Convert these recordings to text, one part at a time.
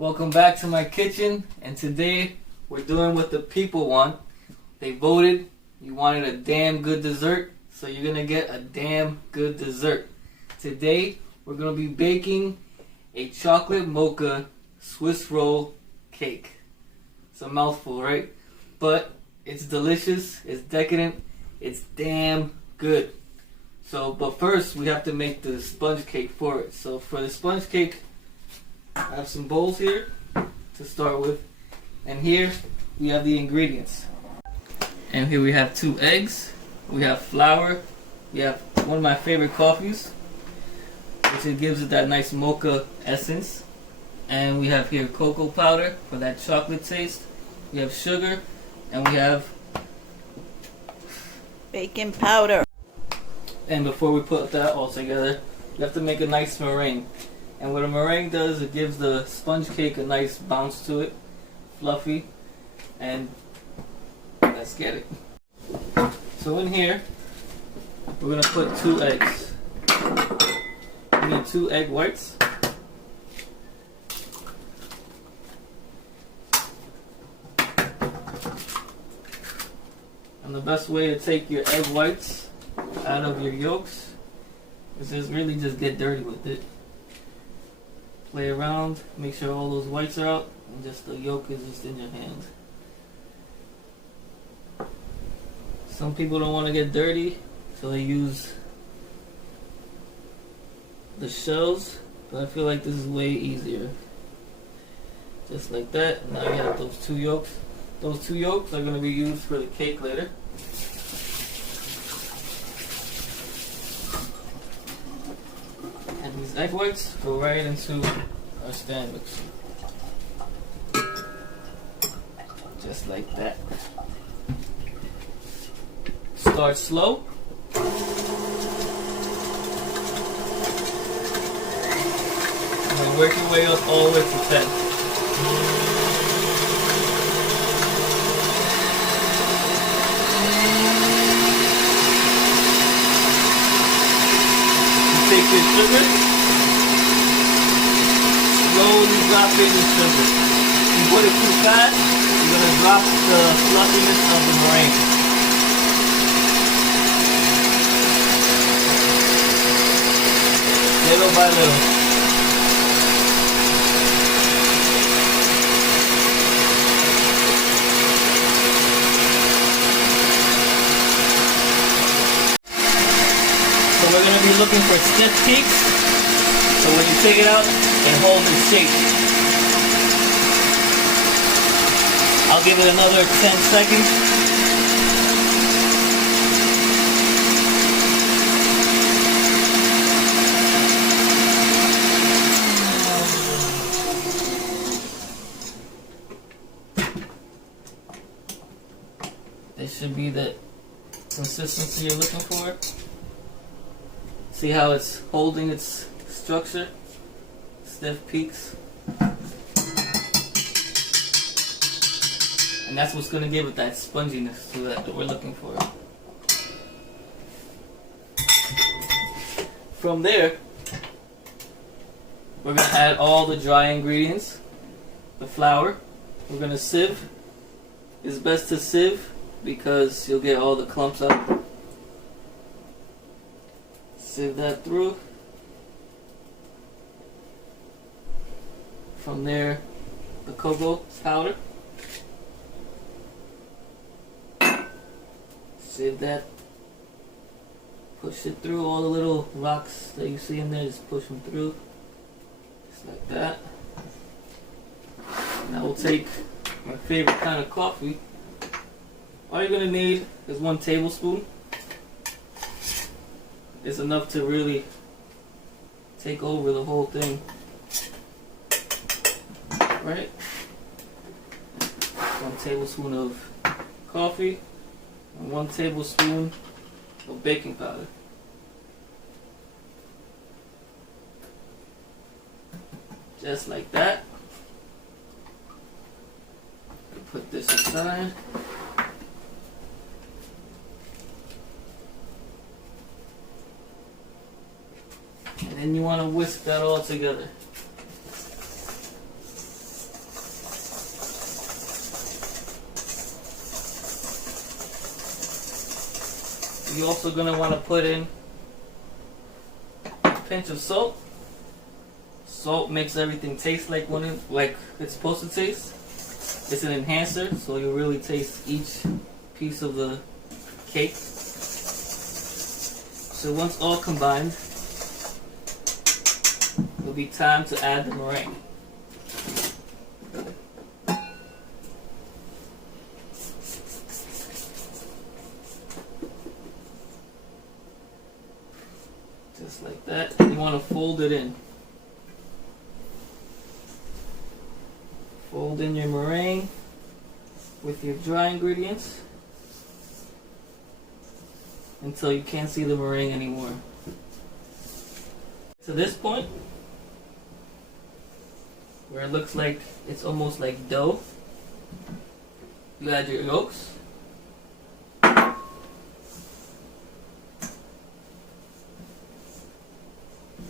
Welcome back to my kitchen, and today we're doing what the people want. They voted, you wanted a damn good dessert, so you're gonna get a damn good dessert. Today we're gonna be baking a chocolate mocha Swiss roll cake. It's a mouthful, right? But it's delicious, it's decadent, it's damn good. But first we have to make the sponge cake for it. So for the sponge cake, I have some bowls here to start with, and here we have the ingredients. And here we have 2 eggs, we have flour, we have one of my favorite coffees, which it gives it that nice mocha essence, and we have here cocoa powder for that chocolate taste, we have sugar, and we have baking powder. And before we put that all together, you have to make a nice meringue. And what a meringue does, it gives the sponge cake a nice bounce to it, fluffy, and let's get it. So in here, we're going to put 2 eggs. We need 2 egg whites. And the best way to take your egg whites out of your yolks is just get dirty with it. Play around, make sure all those whites are out, and just the yolk is just in your hand. Some people don't want to get dirty, so they use the shells, but I feel like this is way easier. Just like that. Now you have those 2 yolks. Those 2 yolks are going to be used for the cake later. And these egg whites go right into our stand mix. Just like that. Start slow. And then work your way up all the way to 10. Take your sugar, slowly drop in the sugar. If you put it too fast, you're going to drop the fluffiness of the meringue. Little by little. So we're going to be looking for stiff peaks, so when you take it out, it holds its shape. I'll give it another 10 seconds. This should be the consistency you're looking for. See how it's holding its structure? Stiff peaks. And that's what's going to give it that sponginess to that we're looking for. From there, we're going to add all the dry ingredients. The flour. We're going to sieve. It's best to sieve because you'll get all the clumps out. Sieve that through. From there, the cocoa powder. Sieve that. Push it through all the little rocks that you see in there. Just push them through. Just like that. Now we'll take my favorite kind of coffee. All you're going to need is 1 tablespoon. It's enough to really take over the whole thing. Right? 1 tablespoon of coffee and 1 tablespoon of baking powder. Just like that. Put this aside. And then you want to whisk that all together. You're also going to want to put in a pinch of salt. Salt makes everything taste like it's supposed to taste. It's an enhancer, so you really taste each piece of the cake. So once all combined, it'll be time to add the meringue. Just like that. You want to fold it in. Fold in your meringue with your dry ingredients until you can't see the meringue anymore. To this point, where it looks like it's almost like dough, you add your yolks.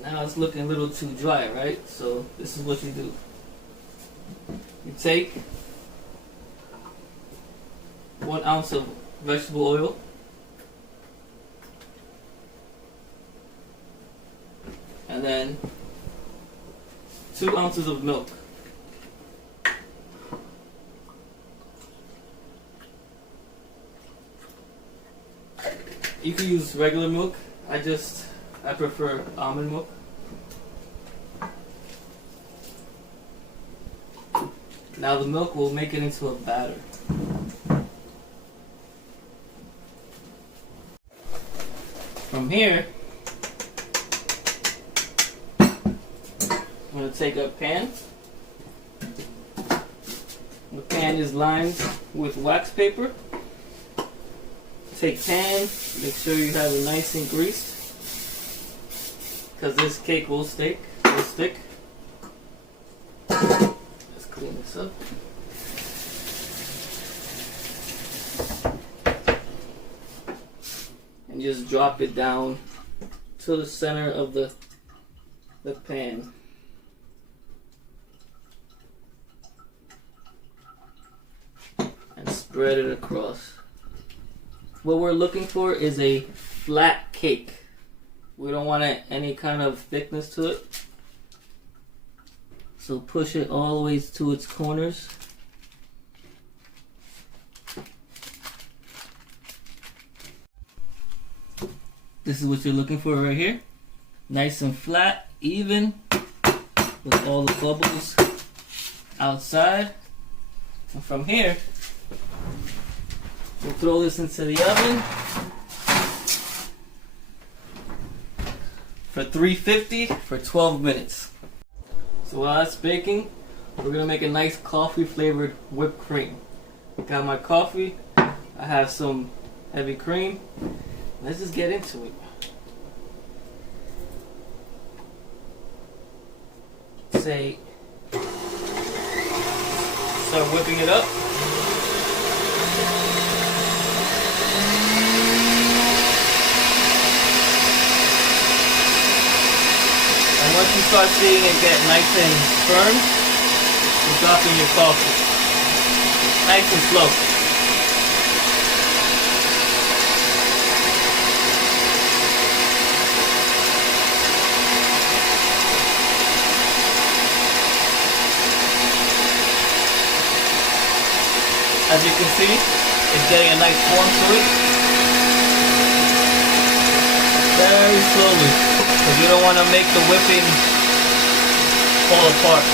Now it's looking a little too dry, right? So this is what you do. You take 1 ounce of vegetable oil, and then 2 ounces of milk. You can use regular milk. I prefer almond milk. Now the milk will make it into a batter. From here, I'm going to take a pan. The pan is lined with wax paper. Take pan, make sure you have it nice and greased, because this cake will stick. Let's clean this up. And just drop it down to the center of the pan. And spread it across. What we're looking for is a flat cake. We don't want any kind of thickness to it. So push it all the way to its corners. This is what you're looking for right here. Nice and flat, even, with all the bubbles outside. And from here, we'll throw this into the oven for 350 for 12 minutes. So while that's baking, we're going to make a nice coffee flavored whipped cream. Got my coffee, I have some heavy cream. Let's just get into it. Start whipping it up. And once you start seeing it get nice and firm, you drop in your coffee. Nice and slow. As you can see, it's getting a nice form to it. Very slowly, because you don't want to make the whipping fall apart.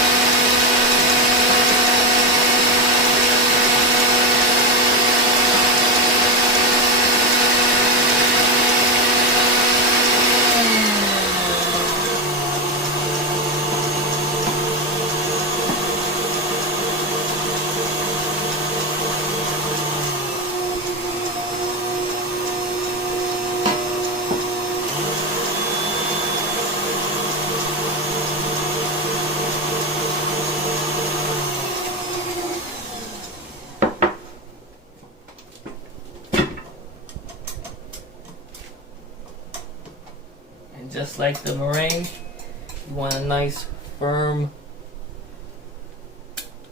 Just like the meringue, you want a nice firm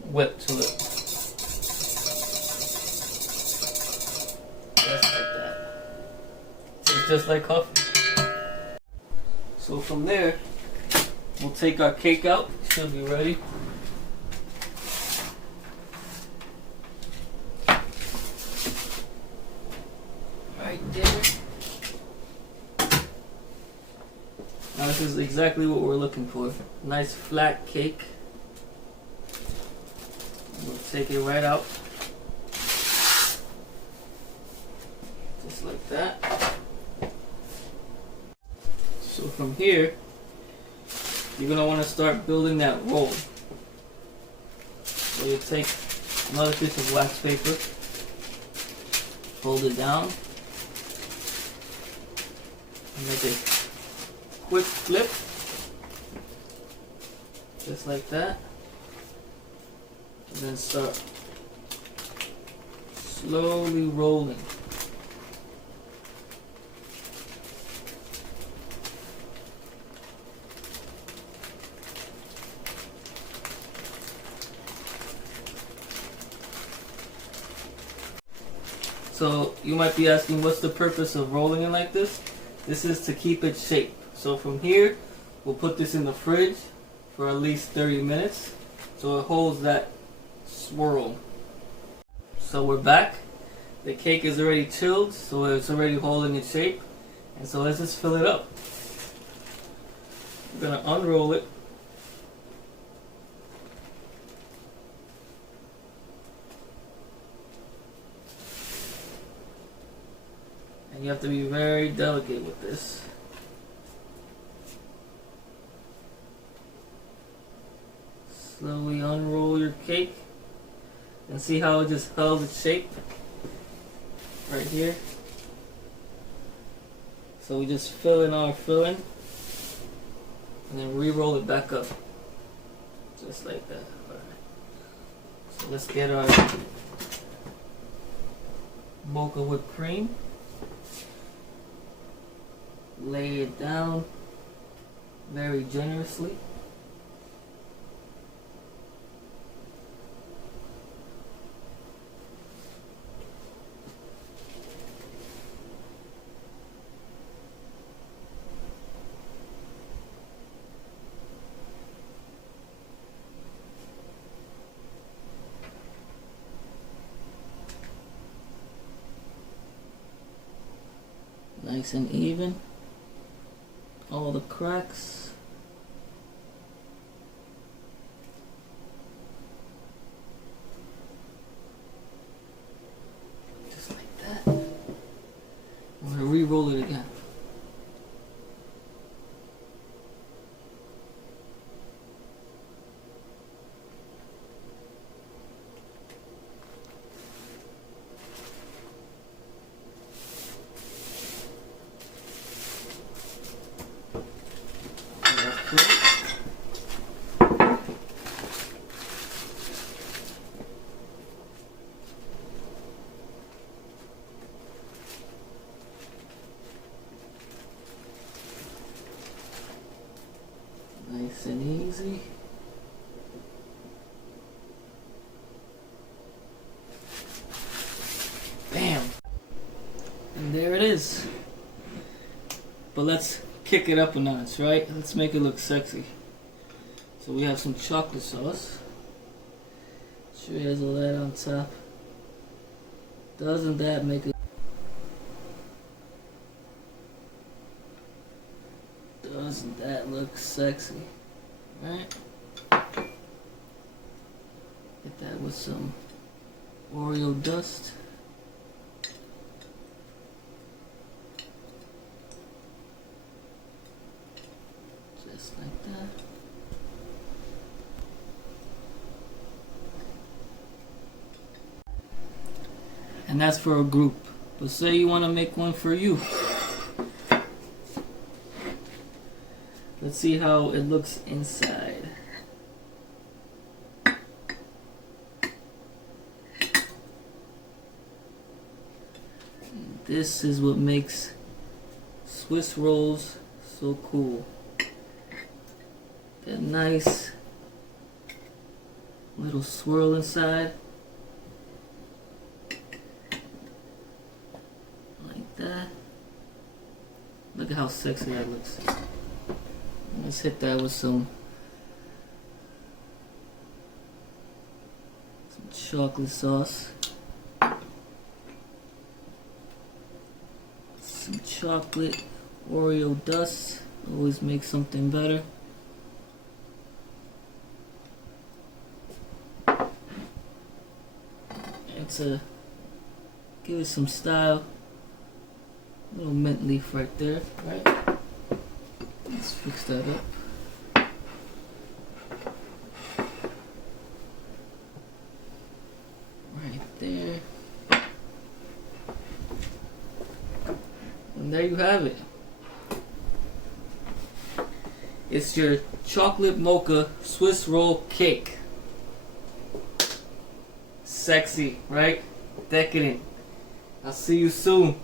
whip to it. Just like that. just like coffee. So from there, we'll take our cake out. Should be ready. Right there. Now this is exactly what we're looking for. Nice flat cake. We'll take it right out. Just like that. So from here, you're going to want to start building that roll. So you take another piece of wax paper, hold it down, and make a quick flip, just like that, and then start slowly rolling. So you might be asking, what's the purpose of rolling it like this? This is to keep its shape. So from here, we'll put this in the fridge for at least 30 minutes so it holds that swirl. So we're back. The cake is already chilled, so it's already holding its shape. And so let's just fill it up. We're gonna unroll it. And you have to be very delicate with this. Slowly unroll your cake and see how it just held its shape right here. So we just fill in our filling and then re-roll it back up just like that. Alright. So let's get our Mocha whipped cream. Lay it down very generously. Nice and even. All the cracks. Just like that. I'm going to re-roll it again. Nice and easy. Bam! And there it is. But let's kick it up a notch, right? Let's make it look sexy. So we have some chocolate sauce. Drizzle that on top. Doesn't that make it? Doesn't that look sexy? Right? Get that with some Oreo dust. Just like that. And that's for a group. But say you want to make one for you. Let's see how it looks inside. This is what makes Swiss rolls so cool. That nice little swirl inside. Like that. Look at how sexy that looks. Let's hit that with some chocolate sauce. Some chocolate Oreo dust. Always make something better. And to give it some style, a little mint leaf right there, right? Let's fix that up. Right there. And there you have it. It's your chocolate mocha Swiss roll cake. Sexy, right? Decadent. I'll see you soon.